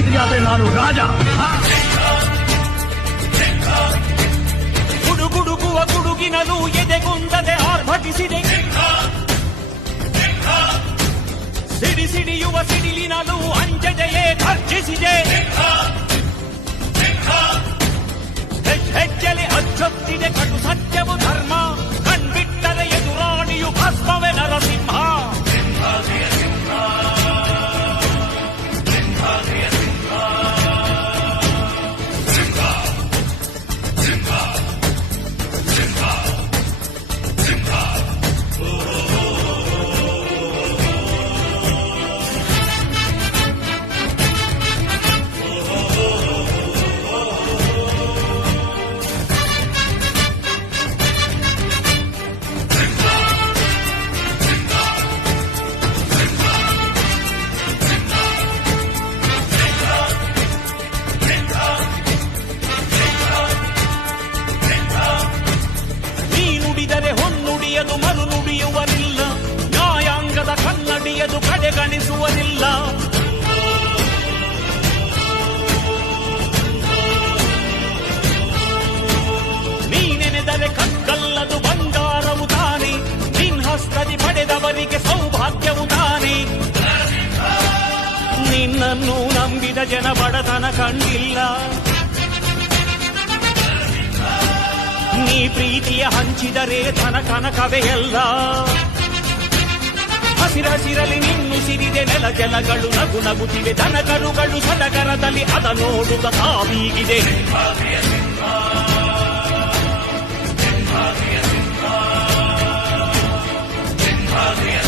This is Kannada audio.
ಮಂತ್ರಿಯಾದ್ರೆ ನಾನು ರಾಜ. ಗುಡುಗುಡುಗುವ ಗುಡುಗಿನಲು ಎದೆಗುಂದದೆ ಆರ್ಭಟಿಸಿದೆ. ಸಿಡಿಸಿಡಿಯುವ ಸಿಡಿಲಿನಲು ಅಂಜದೆಯೇ ಘರ್ಜಿಸಿದೆ. ಹೆಜ್ಜೆಲೆ ಅಚ್ಚೊತ್ತಿದೆ ಕಟು ಸತ್ಯವು ಧರ್ಮ. ಕಣ್ಬಿಟ್ಟರೆ ಎದುರಾಣಿಯು ಭಸ್ಮವೇ ನರಸಿಂಹ. ಹೊನ್ನುಡಿಯದು ಮರು ನುಡಿಯುವನಿಲ್ಲ. ನ್ಯಾಯಾಂಗದ ಕನ್ನಡಿಯದು ಕಡೆಗಣಿಸುವನಿಲ್ಲ. ನೀನೆನೆದರೆ ಕಕ್ಕಲ್ಲದು ಬಂಗಾರವು ತಾನೆ. ನಿನ್ಹಸ್ತದಿ ಪಡೆದವರಿಗೆ ಸೌಭಾಗ್ಯವು ತಾನೆ. ನಿನ್ನನ್ನು ನಂಬಿದ ಜನ ಬಡತನ ಕಂಡಿಲ್ಲ. ನೀ ಪ್ರೀತಿಯ ಹಂಚಿದರೆ ಧನ ಕನಕವೇ ಎಲ್ಲ. ಹಸಿರಸಿರಲಿ ನಿನ್ನುಸಿರಿದೆ ನೆಲ ಜಲಗಳು ನಗು ನಗುತ್ತಿವೆ. ದನಕರುಗಳು ಸಡಗರದಲ್ಲಿ ಅದ ನೋಡುತ್ತ ತಾವೀಗಿದೆ. ಸಿಂಹ